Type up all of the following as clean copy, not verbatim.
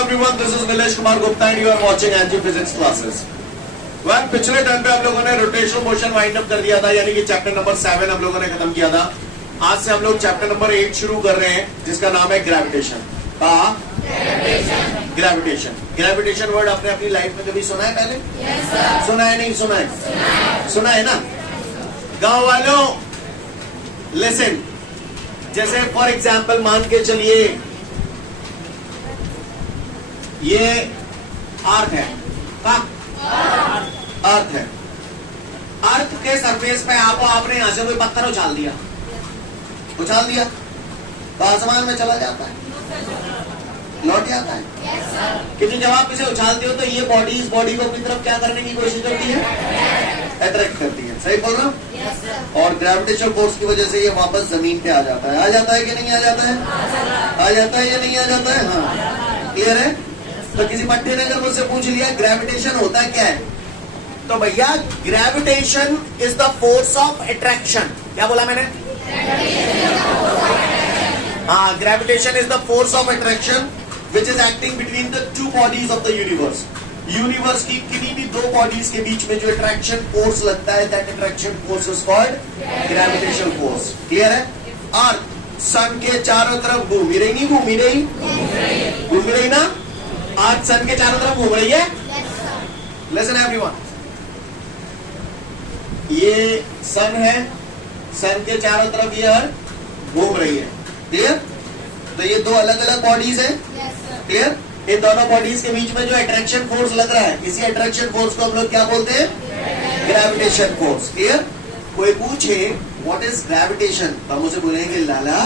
everyone, this is Nilesh Kumar Gupta and you are watching Angie Physics Classes. Well, पिछले term पे हम लोगों ने रोटेशनल मोशन वाइंड अप कर दिया था, यानी कि चैप्टर नंबर 7 हम लोगों ने खत्म किया था। आज से हम लोग चैप्टर नंबर 8 शुरू कर रहे हैं, जिसका नाम है ग्रेविटेशन। ग्रेविटेशन वर्ड आपने अपनी लाइफ में कभी सुना है पहले? yes, sir. सुना है नहीं सुना है? सुना है ना? गांव वालों लिसन, जैसे फॉर एग्जाम्पल मान के चलिए ये अर्थ है, अर्थ है। अर्थ के सरफेस पे आपने यहां से कोई पत्थर उछाल दिया तो आसमान में चला जाता है, लौट जाता है। क्योंकि जब आप इसे उछालते हो तो ये बॉडी इस बॉडी को अपनी तरफ क्या करने की कोशिश करती है? अट्रैक्ट करती है। सही बोल रहा हूं? और ग्रेविटेशनल फोर्स की वजह से ये वापस जमीन पे आ जाता है। आ जाता है कि नहीं आ जाता है? आ जाता है या नहीं आ जाता है? हाँ, क्लियर है? तो किसी पट्टे ने अगर मुझसे पूछ लिया ग्रेविटेशन होता क्या है, तो भैया gravitation is the force of attraction. क्या बोला मैंने? हाँ, gravitation is the force of attraction which is acting between the two bodies of the universe. Universe की किन्हीं भी दो बॉडीज के बीच में जो अट्रैक्शन फोर्स लगता है, that attraction force is called gravitational force. Clear है? अर्थ सन के चारों तरफ घूम रही, नहीं घूम रही ना? आज सन के चारों तरफ घूम रही है। लिसन एवरीवन, ये सन है, सन के चारों तरफ ये अर्थ घूम रही है। क्लियर? तो ये दो अलग अलग बॉडीज है। क्लियर? इन दोनों बॉडीज के बीच में जो अट्रैक्शन फोर्स लग रहा है, इसी अट्रैक्शन फोर्स को हम लोग क्या बोलते हैं? Gravitation force. क्लियर? कोई पूछे व्हाट इज ग्रेविटेशन, तो हम उसे बोलेंगे लाला,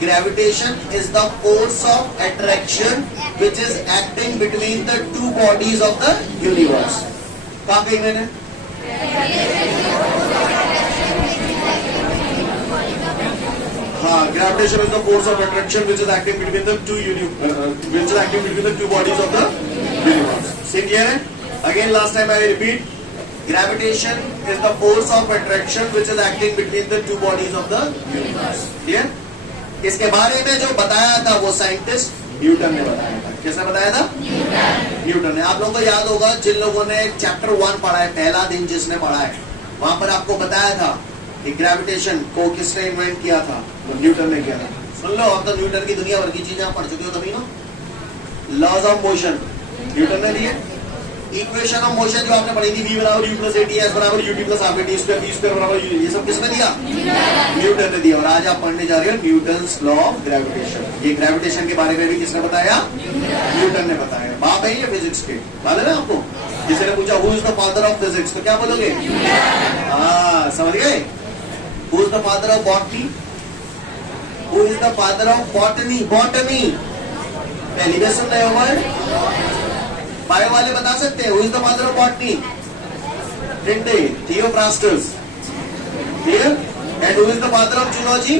gravitation is the force of attraction which is acting between the two bodies of the universe. कहा कही मैंने? हाँ, gravitation is the force of attraction which is acting between the two bodies of the universe. See clear है? Again last time I repeat, gravitation is the force of attraction which is acting between the two bodies of the universe. Clear? इसके बारे में जो बताया था वो scientist Newton ने बताया था। किसने बताया था? न्यूटन ने। आप लोगों को याद होगा, जिन लोगों ने चैप्टर 1 पढ़ा है, पहला दिन जिसने पढ़ा है, वहां पर आपको बताया था कि ग्रेविटेशन को किसने इन्वेंट किया था? तो न्यूटन ने किया था। सुन लो, अब तो न्यूटन की दुनिया भर की चीजें आप पढ़ चुके हो तभी ना। लॉज ऑफ मोशन न्यूटन ने दिए। इक्वेशन ऑफ मोशन जो आपने पढ़ी थी, v बराबर u प्लस AT, s बराबर ut plus half AT square, v square बराबर u, ये सब किसने दिया? न्यूटन ने दिया। और आज आप पढ़ने जा रहे हो न्यूटन्स लॉ ऑफ ग्रेविटेशन। ये ग्रेविटेशन के बारे में भी किसने बताया? न्यूटन ने बताया। बाप है ये फिजिक्स के, मालूम है आपको? किसी ने पूछा who is the father of physics, तो क्या बोलोगे? हाँ, समझ गए? Who is the father of botany? Who is the father of botany? Botany पहली बार सुन रहे हो वर्ड? बायो वाले बता सकते हैं who is the father of botany? टिंडे, Theophrastus. Clear? And who is the father of zoology?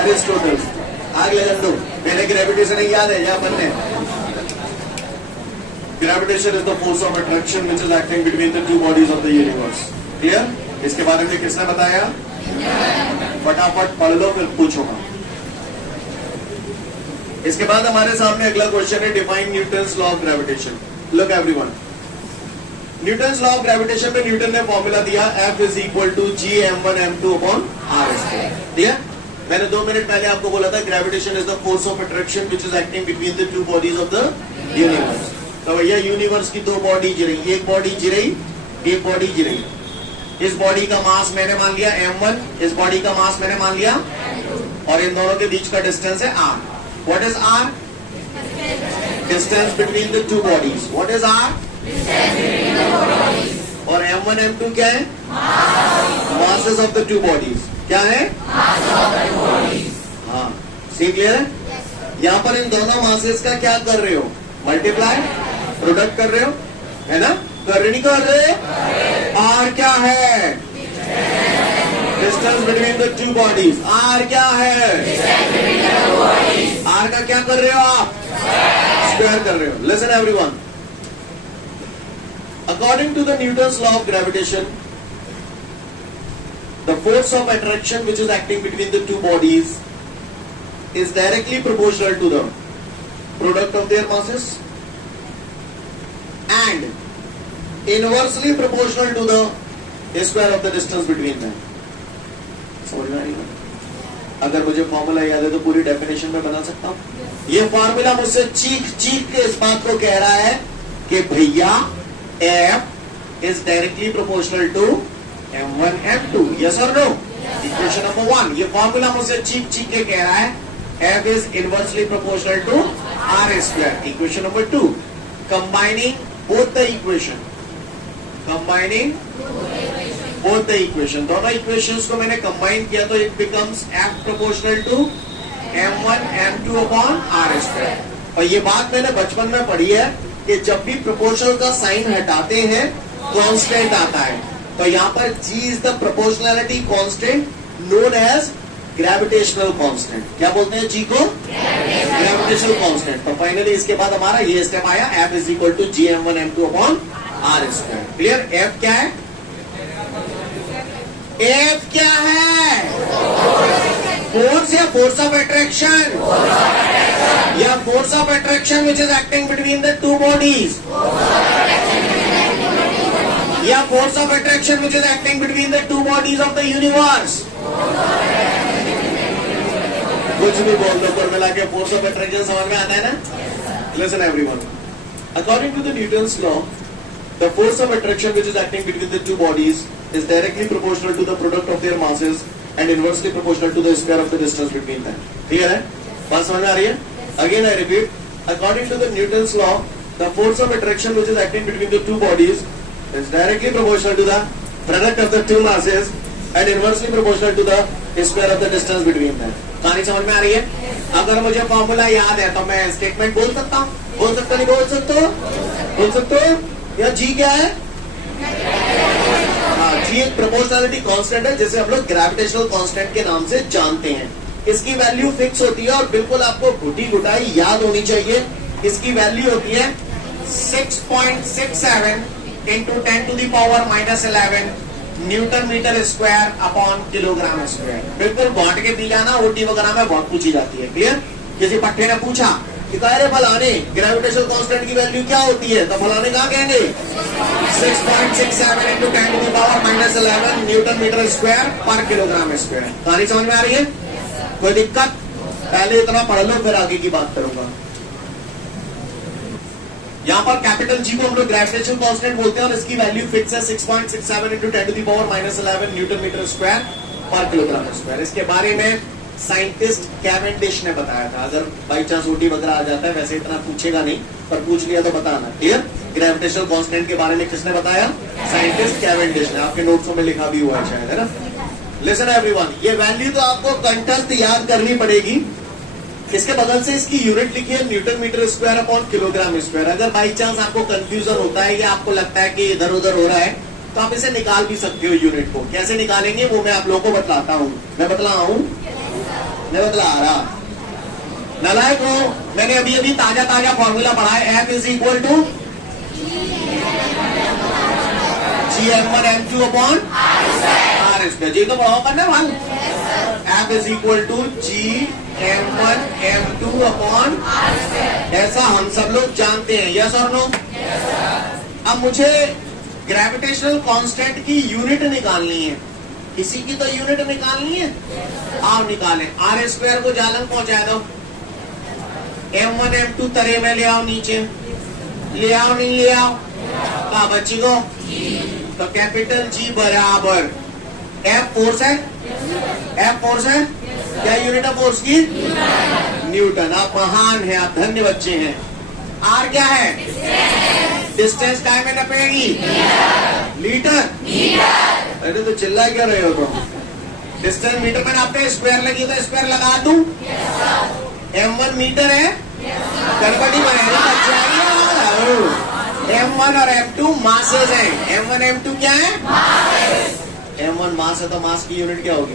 Aristotle. आग लगन दो, मेरे ग्रेविटेशन याद है या बनने? Gravitation is the force of attraction which is acting between the two bodies of the universe. Clear? इसके बारे में किसने बताया? फटाफट पढ़ लो फिर पूछूंगा। इसके बाद हमारे सामने अगला क्वेश्चन है, define Newton's law of gravitation. Look everyone, Newton's law of gravitation में न्यूटन ने फॉर्मूला दिया F is equal to G m1 m2 upon r²। दिया? मैंने 2 मिनट पहले आपको बोला था gravitation is the force of attraction which is acting between the two bodies of the universe. तो भैया यूनिवर्स की दो बॉडी जी रही, एक बॉडी जी रही, एक बॉडी जी रही। इस बॉडी का मास मैंने मान लिया m1, इस बॉडी का मास मैंने मान लिया, और इन दोनों के बीच का डिस्टेंस है r। What is R? Distance between the two bodies. What is R? Distance between the two bodies. और M1 M2 क्या है? Masses of the two bodies. क्या है? Masses of the two bodies. हाँ, सी क्लियर है? यहाँ पर इन दोनों masses का क्या कर रहे हो? मल्टीप्लाई, प्रोडक्ट कर रहे हो, है ना? कर रहे नहीं कर रहे? R क्या है? Distance between the two bodies. R क्या है? R का क्या कर रहे हो आप? स्क्वायर कर रहे हो। Listen everyone, according to the Newton's law of gravitation, the force of attraction which is acting between the two bodies is directly proportional to the product of their masses and inversely proportional to the square of the distance between them. समझ में आई ना? अगर मुझे formula याद है तो पूरी definition में बना सकता हूं. ये फॉर्मूला मुझसे चीख चीख के इस बात को कह रहा है कि भैया F is directly proportional to M1 M2. Yes or no? Equation number 1. ये फॉर्मूला मुझसे चीख चीख के कह रहा है F is inversely proportional to R square. Equation number 2. Combining both the equation. Combining both the equation. दोनों equations को मैंने combine किया तो it becomes F proportional to M1 M2 upon R square. और ये बात मैंने बचपन में पढ़ी है कि जब भी proportional का साइन हटाते हैं constant आता है. तो यहाँ पर G is the proportionality constant known as gravitational constant. क्या बोलते हैं G को? Gravitational constant. तो फाइनली इसके बाद हमारा ये स्टेप आया F is equal to GM1 M2 upon R square. Clear? F क्या है? F क्या है? फोर्स या फोर्स ऑफ अट्रैक्शन या force of attraction which is acting between the two bodies या force of attraction which is acting between the two bodies of the universe. कुछ भी बोल दो पर मिला के फोर्स ऑफ अट्रैक्शन समझ में आता है ना? Listen everyone. According to the Newton's law, the force of attraction which is acting between the two bodies is directly proportional to the product of their masses and inversely proportional to the square of the distance between them. Clear है? बात समझ में आ रही है? Again I repeat, according to the Newton's law, the force of attraction which is acting between the two bodies is directly proportional to the product of the two masses and inversely proportional to the square of the distance between them. कहानी समझ में आ रही है? अगर मुझे formula याद है तो मैं स्टेटमेंट बोल सकता हूँ. बोल सकता नहीं बोल सकते हो? बोल सकते हो? या G क्या है? हाँ, G एक प्रोपोर्शनलिटी कांस्टेंट है जिसे हम लोग ग्रेविटेशनल कांस्टेंट के नाम से जानते हैं. इसकी वैल्यू फिक्स होती है और बिल्कुल आपको घुटी घुटाई याद होनी चाहिए. इसकी वैल्यू होती है 6.67 into 10 to the power minus 11 newton metre square upon kilogram square. बिल्कुल बांट के दी जाना. ओटी वगैरह में बहुत पूछी जाती है. क्लियर? किसी पट्टे ने पूछा कि अरे फलाने ग्रेविटेशनल कांस्टेंट की वैल्यू क्या होती है, तो फलाने कहा कहेंगे 6.67 into 10 to the power minus 11 newton metre square पर किलोग्राम स्क्वायर. कहानी समझ में आ रही है? कोई दिक्कत? पहले इतना पढ़ लो फिर आगे की बात करूंगा. यहाँ पर कैपिटल G को हम लोग ग्रेविटेशनल कांस्टेंट बोलते हैं और इसकी वैल्यू फिक्स है 6.67 into 10 to the power minus 11 newton metre square पर किलोग्राम स्क्वायर. इसके बारे में साइंटिस्ट कैवेंडिश ने बताया था. अगर बाई चांस ओटी वगैरह आ जाता है, वैसे इतना पूछेगा नहीं पर पूछ लिया तो बताना. क्लियर? ग्रेविटेशनल कांस्टेंट के बारे में किसने बताया? साइंटिस्ट कैवेंडिश ने. आपके नोट्सों में लिखा भी हुआ है शायद, है ना? लिसन एवरीवन, ये वैल्यू तो आपको कंठस्थ याद करनी पड़ेगी. इसके बगल से इसकी यूनिट लिखी है newton metre square upon kilogram square. अगर बाई चांस आपको कंफ्यूजन होता है या आपको लगता है कि इधर उधर हो रहा है तो आप इसे निकाल भी सकते हो यूनिट को. कैसे निकालेंगे वो मैं आप लोगों को बतलाता हूँ. मैं बतला रहा नालायक हो. मैंने अभी अभी ताजा ताजा फॉर्मूला पढ़ा है. F is equal to GM1 M2 upon R square. जी तो पढ़ाओ करना भाई. F is equal to GM1 M2 upon ऐसा हम सब लोग जानते हैं. यस और नो? अब मुझे ग्रेविटेशनल कांस्टेंट की यूनिट निकालनी है. किसी की तो यूनिट निकालनी है. आप निकालें. R स्क्वायर को जालन पहुंचा दो. M1 M2 तरे में ले आओ नीचे. ले आओ नहीं ले आओ? कहा बच्ची को? तो कैपिटल G बराबर F फोर्स है. F फोर्स है. क्या यूनिट है फोर्स की? न्यूटन. आप महान हैं, आप धन्य बच्चे हैं. R क्या है? डिस्टेंस टाइम में नपेगी. लीटर. अरे तो चिल्ला क्या रहे हो तुम? डिस्टेंस मीटर में नापते हैं. स्क्वायर लगी तो स्क्वायर लगा दूं. M1 मीटर है. गड़बड़ी बनेगी बच्चे. M1 और M2 मासेस हैं. M1 M2 क्या है? M1 मास है तो मास की यूनिट क्या होगी?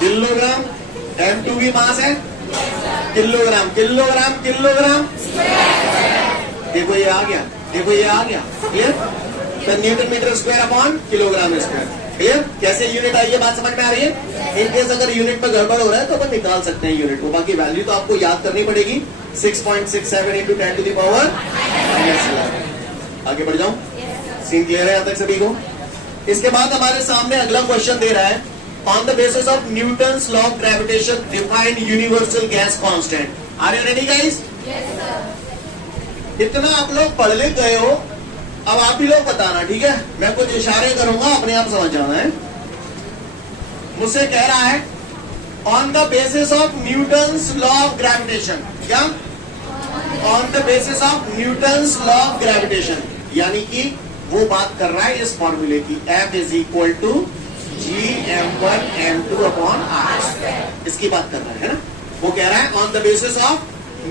किलोग्राम. M2 भी मास है. किलोग्राम. Kilogram kilogram. देखो ये आ गया. देखो ये आ गया. क्लियर? तो newton metre square upon kilogram square. Clear? कैसे यूनिट आई है बात समझ में आ रही है? इनकेस अगर यूनिट में गड़बड़ हो रहा है तो अपन निकाल सकते हैं यूनिट को, बाकी वैल्यू तो आपको याद करनी पड़ेगी। 6.67 इंटू 10 टू द पावर -11। आगे बढ़ जाऊं? सीन क्लियर है यहाँ तक सभी को? इसके बाद हमारे सामने अगला क्वेश्चन दे रहा है, on the basis of Newton's law of gravitation define universal gas constant. Are you ready guys? इतना आप लोग पढ़ ले गए हो, अब आप ही लोग बताना, ठीक है? मैं कुछ इशारे करूंगा, अपने आप समझ जाना है। मुझसे कह रहा है on the basis of Newton's law of gravitation. क्या? On the basis of Newton's law of gravitation, यानी कि वो बात कर रहा है इस फॉर्मूले की, F is equal to Gm1 m2 upon r। इसकी बात कर रहा है ना? वो कह रहा है on the basis of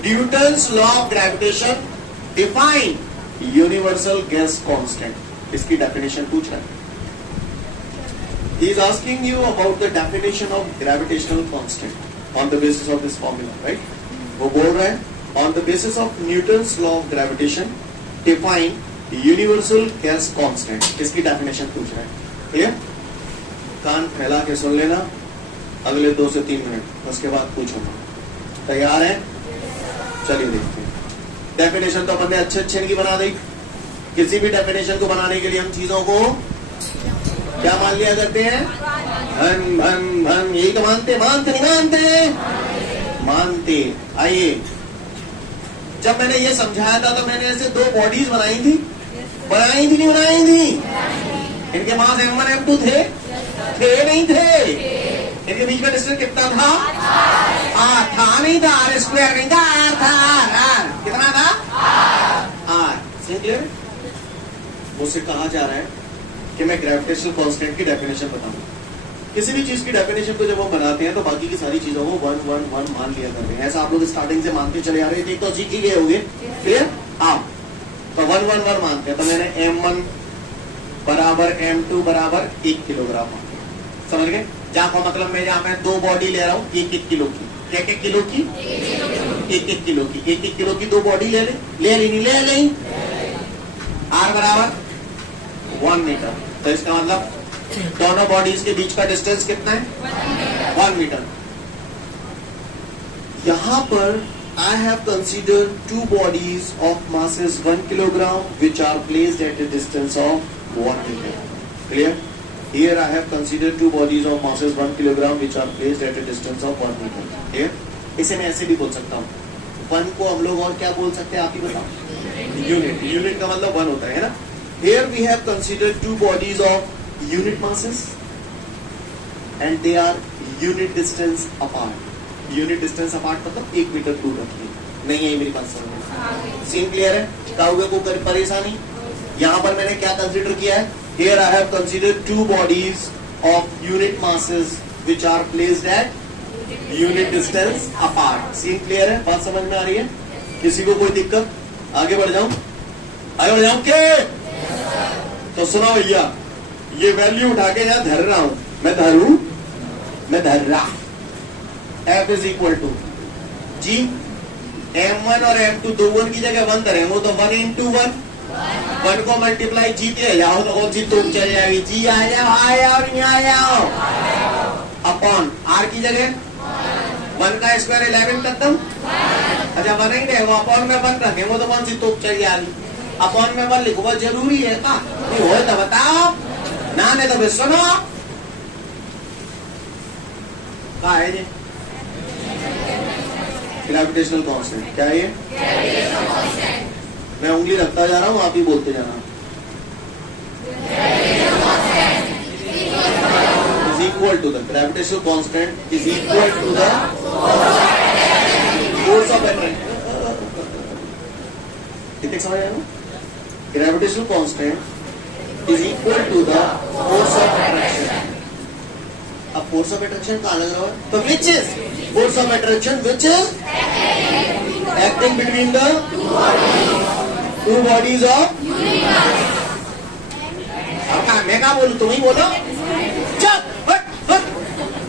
Newton's law of gravitation define universal gas constant. इसकी डेफिनेशन पूछ रहा है। He is asking you about the definition of gravitational constant on the basis of this formula, right? वो बोल रहा है on the basis of Newton's law of gravitation define universal gas constant। इसकी definition पूछ रहा है। क्लियर? कान फैला के सुन लेना, अगले 2 से 3 मिनट, उसके बाद पूछूंगा। तैयार है? चलिए देखते हैं। डेफिनेशन तो अपन ने अच्छे इनकी बना दी। किसी भी डेफिनेशन को बनाने के लिए हम चीजों को क्या मान लिया करते हैं? हम यही तो मानते नहीं मानते। आइए, जब मैंने ये समझाया था तो मैंने ऐसे 2 बॉडीज बनाई थी नहीं बनाई थी? इनके मास m1 m2 थे नहीं थे? इनके बीच में डिस्टेंस कितना था? था नहीं था, r स्क्वायर नहीं था, r था। r कितना था? r। सही क्लियर? मुझसे कहा जा रहा है कि मैं ग्रेविटेशनल कांस्टेंट की डेफिनेशन बताऊं। किसी भी चीज की डेफिनेशन को जब हम बनाते हैं तो बाकी की सारी चीजों को 1 1 1 मान लिया करते हैं। ऐसा आप लोग स्टार्टिंग से मानते चले आ रहे थे, तो सीख ही गए होंगे। क्लियर? हाँ, तो 1 1 1 मानते हैं। तो मैंने m1 बराबर m2 बराबर 1 किलोग्राम मानते हैं। समझ गए? जहां का मतलब मैं जहां मैं 2 बॉडी ले रहा हूँ 1 किलो की, 1 किलो की, 1 किलो की, 1 किलो की 2 बॉडी ले लें। r बराबर 1 मीटर। तो इसका मतलब दोनों बॉडीज के बीच का डिस्टेंस कितना है? 1 मीटर। यहां पर I have considered 2 bodies of masses 1 kilogram which are placed at a distance of 1 meter. Clear? Here I have considered 2 bodies of masses 1 kilogram which are placed at a distance of 1 meter. Clear? इसे मैं ऐसे भी बोल सकता हूँ। 1 को हम लोग और क्या बोल सकते हैं, आप ही बताओ? यूनिट का मतलब 1 होता है ना? Here we have considered 2 bodies of unit masses and they are unit distance apart. Unit distance apart मतलब 1 मीटर दूर रखिए। नहीं है मेरी बात समझ में? सीन क्लियर है? काउगे को परेशानी? यहाँ पर मैंने क्या कंसीडर किया है? Here I have considered 2 bodies of unit masses which are placed at unit distance apart. Scene clear है? बात समझ में आ रही है? किसी को कोई दिक्कत? आगे बढ़ जाऊं? के? तो सुनो भैया, ये वैल्यू उठा के यहाँ धर रहा हूं। मैं धर रहा। F is equal to G m1 और m2 दो 1 की जगह 1 धरेंगे, वो तो 1 इंटू 1 को मल्टीप्लाई G पे जाओ तो कौन सी तुम चल जाएगी? G आ जाओ अपॉन R की जगह 1 का स्क्वायर 11 खत्म। अच्छा, 1 ही नहीं, वो अपॉन में 1 रखेंगे, वो तो कौन सी तुम चल जाएगी? अपॉन में 1 लिखो, जरूरी है का? नहीं हो तो बताओ ना, नहीं तो फिर सुनो। क्या है ये? Gravitational constant. क्या है ये? मैं उंगली रखता जा रहा हूँ, आप ही बोलते जाना। Is equal to the gravitational constant is equal to the force of attraction. कितने समझ आया? Gravitational constant is equal to the force of attraction. अब फोर्स ऑफ अट्रैक्शन कहाँ लग रहा है? तो which is force of attraction which is acting between the two bodies of. अब मैं क्या बोलूं, तुम ही बोलो।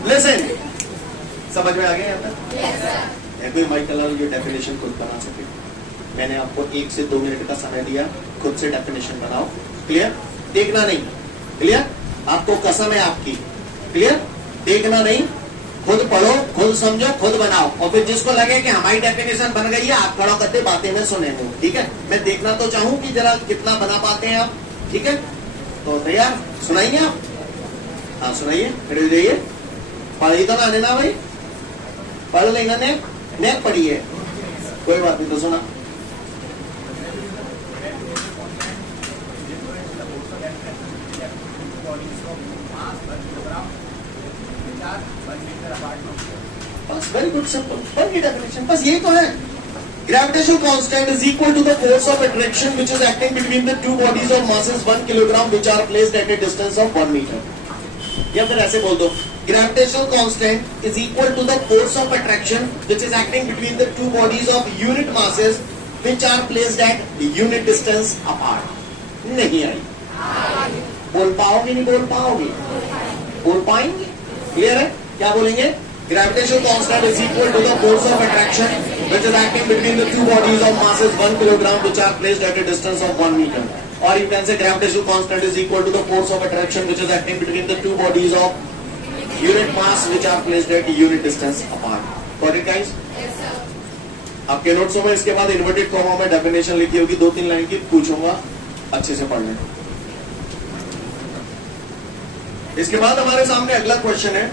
लिसन, समझ में आ गया यहाँ तक? कोई माइकल जो डेफिनेशन खुद बना सके। मैंने आपको 1 से 2 मिनट का समय दिया, खुद से डेफिनेशन बनाओ। क्लियर? देखना नहीं। क्लियर? आपको कसम है आपकी। क्लियर? देखना नहीं, खुद पढ़ो, खुद समझो, खुद बनाओ, और फिर जिसको लगे कि हमारी डेफिनेशन बन गई है, आप खड़ा करते बातें में सुने नहीं, ठीक है। मैं देखना तो चाहूं कि जरा कितना बना पाते हैं आप, ठीक है। तो तैयार, सुनाइए आप, हाँ सुनाइए, खड़े हो जाइए। पढ़ी तो ना देना भाई, पढ़ लेना, नेक पढ़ी है, कोई बात नहीं, तो सुना। बस वेरी गुड, सिंपल, बन गई डेफिनेशन, बस यही तो है। Gravitational constant is equal to the force of attraction which is acting between the two bodies of masses 1 kilogram which are placed at a distance of 1 metre. या फिर ऐसे बोल दो, gravitational constant is equal to the force of attraction which is acting between the two bodies of unit masses which are placed at unit distance apart. नहीं आई, बोल पाओगे नहीं बोल पाओगे, बोल पाएंगे, क्लियर है। क्या बोलेंगे? Gravitational constant is equal to the force of attraction which is acting between the two bodies of masses 1 kilogram which are placed at a distance of 1 meter. Or you can say gravitational constant is equal to the force of attraction which is acting between the two bodies of unit mass which are placed at a unit distance apart. Got it guys? Yes sir. आपके नोट्सों में इसके बाद inverted comma में definition लिखी होगी, 2-3 line की पूछूंगा, अच्छे से पढ़ लें। इसके बाद हमारे सामने अगला क्वेश्चन है,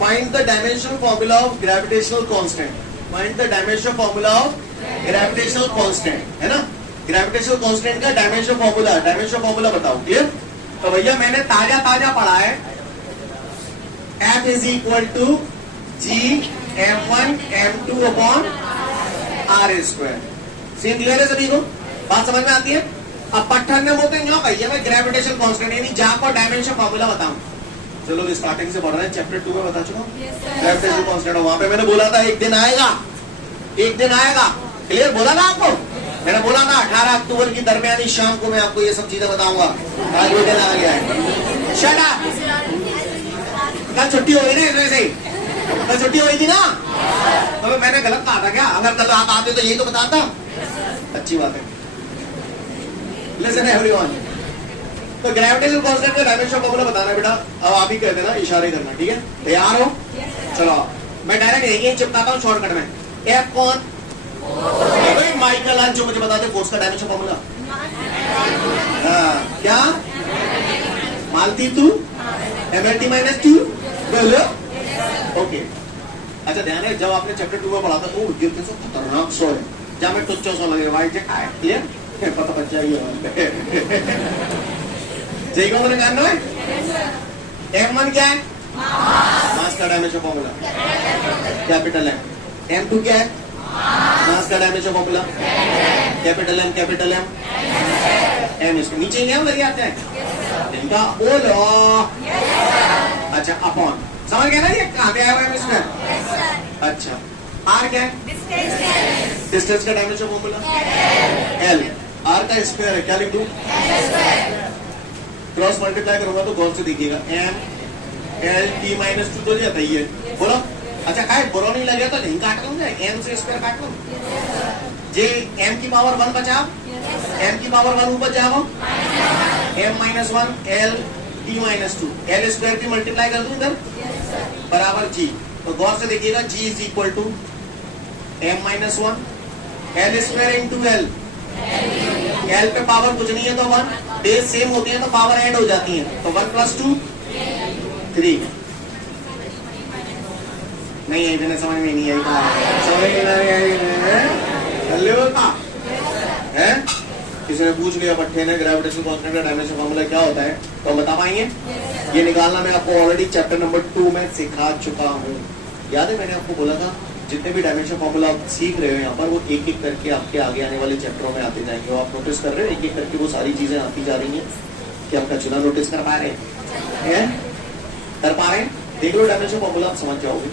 find the dimensional formula of gravitational constant. Find the dimensional formula of gravitational constant, है ना। gravitational constant का dimensional formula, dimensional formula बताओ, क्लियर। तो भैया मैंने ताजा ताजा पढ़ा है, F is equal to G M1 M2 upon R square। Scene clear है सभी को, बात समझ में आती है। अब पट्ठन में बोलते हैं भैया मैं ग्रेविटेशनल कांस्टेंट यानी जा को डायमेंशन फॉर्मूला बताऊं। चलो स्टार्टिंग से पढ़ रहे हैं, चैप्टर 2 में बता चुका हूँ ग्रेविटेशनल कांस्टेंट। वहां पे मैंने बोला था एक दिन आएगा, एक दिन आएगा, क्लियर बोला ना आपको, मैंने बोला था 18 अक्टूबर की दरमियानी शाम को मैं आपको ये सब चीजें बताऊंगा। आज वो दिन आ गया है। शट अप, कल छुट्टी हो गई ना, इसमें से कल छुट्टी हो गई थी ना, तो मैंने गलत कहा था क्या? अगर कल आप आते तो यही तो बताता। अच्छी बात है, लिसन एवरीवन। तो ग्रेविटेशनल कांस्टेंट का डायमेंशन फॉर्मूला बताना बेटा, अब आप ही कह देना, इशारे करना, ठीक है। तैयार हो? चलो मैं डायरेक्ट यही चिपकाता हूँ शॉर्टकट में। F कौन? माइकल आंसो मुझे बता दे फोर्स का डायमेंशन फॉर्मूला। क्या मालती तू MLT माइनस 2 बोलो, ओके। अच्छा ध्यान है, जब आपने चैप्टर 2 में पढ़ा था, ओ ये कैसा खतरनाक सो है, जब मैं टुच्चो सो लगे भाई जे खाए, क्लियर पता बच जाइए। सही को मैंने कहना है। M1 क्या है? मास का डायमेंशन फॉर्मूला कैपिटल है। M2 क्या है? मास का dimension formula capital M, capital M। M इसके नीचे ही लगे आते हैं इनका, बोलो। अच्छा अपॉन, समझ गया ना ये कहाँ पे आया हुआ है इसमें? अच्छा R क्या है? डिस्टेंस का डायमेंशन फॉर्मूला L। R का स्क्वायर है, क्या लिख दूं? क्रॉस मल्टीप्लाई करूंगा तो गौर से देखिएगा, M L T माइनस 2 तो जाता ही है, बोलो। अच्छा खाए बुरा नहीं लगे तो नहीं काट लूंगा, M से स्क्वायर काट लूं, जे M की पावर 1 बचा, M की पावर 1 ऊपर जाओ, M minus 1 L T minus 2, L square की मल्टीप्लाई कर दूं इधर बराबर G। तो गौर से देखिएगा, G is equal to M minus 1 L square into L। L पे पावर कुछ नहीं है तो 1, बेस सेम होती है तो पावर ऐड हो जाती है, तो 1 + 2 3। नहीं आई मैंने समझ में नहीं आई, समझ में नहीं आई है। किसी ने पूछ लिया पट्टे ने ग्रेविटेशनल कांस्टेंट का डायमेंशन फॉर्मूला क्या होता है, तो बता पाएंगे? ये निकालना मैं आपको ऑलरेडी चैप्टर नंबर 2 में सिखा चुका हूँ। याद है मैंने आपको बोला था जितने भी डायमेंशन फॉर्मूला आप सीख रहे हो यहाँ पर, वो एक एक करके आपके आगे आने वाले चैप्टरों में आते जाएंगे। वो आप नोटिस कर रहे हो, एक एक करके वो सारी चीजें आती जा रही हैं। क्या आपका चुनाव नोटिस कर पा रहे हैं? कर पा रहे हैं? देख लो डायमेंशन फॉर्मूला, आप समझ जाओगे।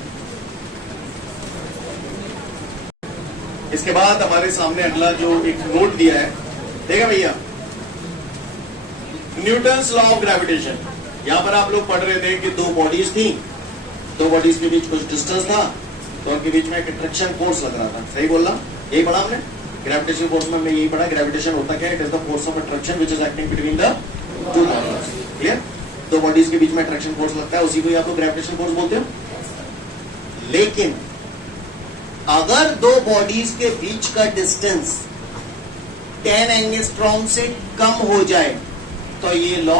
इसके बाद हमारे सामने अगला जो एक नोट दिया है, देखा भैया, न्यूटन्स लॉ ऑफ ग्रेविटेशन। यहाँ पर आप लोग पढ़ रहे थे कि दो बॉडीज थी, दो बॉडीज के बीच कुछ डिस्टेंस था, तो उनके बीच में एक अट्रैक्शन फोर्स लग रहा था। सही बोला, यही पढ़ा हमने ग्रेविटेशन फोर्स में, हमने यही पढ़ा। ग्रेविटेशन होता क्या है? It is the force of attraction which is acting between the two bodies, clear. दो बॉडीज के बीच में अट्रैक्शन फोर्स लगता है उसी को आप ग्रेविटेशनल फोर्स बोलते हो। लेकिन अगर दो बॉडीज के बीच का डिस्टेंस 10 एंगस्ट्रॉम से कम हो जाए तो ये लॉ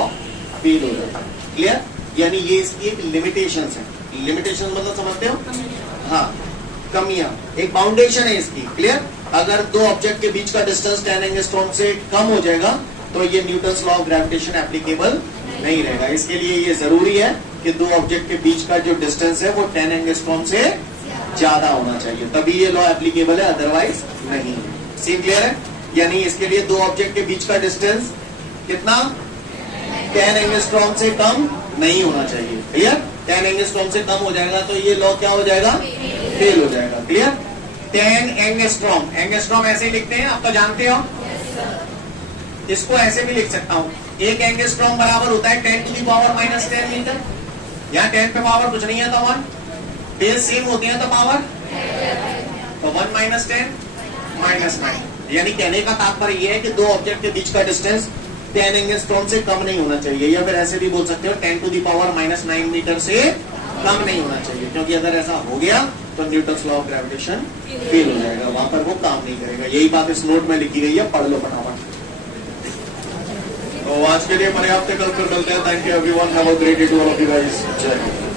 फेल हो जाएगा। क्लियर? यानी ये इसकी एक लिमिटेशन है। लिमिटेशन मतलब समझते हो? हाँ, कमियां, एक बाउंडेशन है इसकी। क्लियर? अगर दो ऑब्जेक्ट के बीच का डिस्टेंस 10 एंगस्ट्रॉम से कम हो जाएगा तो ये Newton's law of gravitation applicable नहीं रहेगा। इसके लिए ये जरूरी है कि दो ऑब्जेक्ट के बीच का जो डिस्टेंस है वो 10 एंगस्ट्रॉम से ज्यादा होना चाहिए, तभी ये लॉ एप्लीकेबल है, अदरवाइज नहीं। सीन क्लियर है? यानी इसके लिए दो ऑब्जेक्ट के बीच का डिस्टेंस कितना? 10 एंगस्ट्रॉम से कम नहीं होना चाहिए। क्लियर? 10 एंगस्ट्रॉम से कम हो जाएगा तो ये लॉ क्या हो जाएगा? फेल हो जाएगा। क्लियर? 10 एंगस्ट्रॉम, एंगस्ट्रॉम ऐसे लिखते हैं, आप तो जानते हो। इसको ऐसे भी लिख सकता हूं, एक एंगस्ट्रॉम बराबर होता है 10 टू दी पावर -10 मीटर। यहाँ 10 पे पावर कुछ नहीं है तो 1, बेस सेम होती है तो पावर, तो 1 - 10 -9। यानी कहने का तात्पर्य यह है कि दो ऑब्जेक्ट के बीच का डिस्टेंस 10 एंगस्ट्रॉम से कम नहीं होना चाहिए, या फिर ऐसे भी बोल सकते हो 10 टू दी पावर -9 मीटर से कम नहीं होना चाहिए, क्योंकि अगर ऐसा हो गया तो Newton's law of gravitation fail हो जाएगा, वहां पर वो काम नहीं करेगा। यही बात इस नोट में लिखी गई है, पढ़ लो फटाफट। तो आज के लिए पर्याप्त है, कल फिर मिलते हैं। Thank you everyone, have a great day to all of you guys. जय हिंद।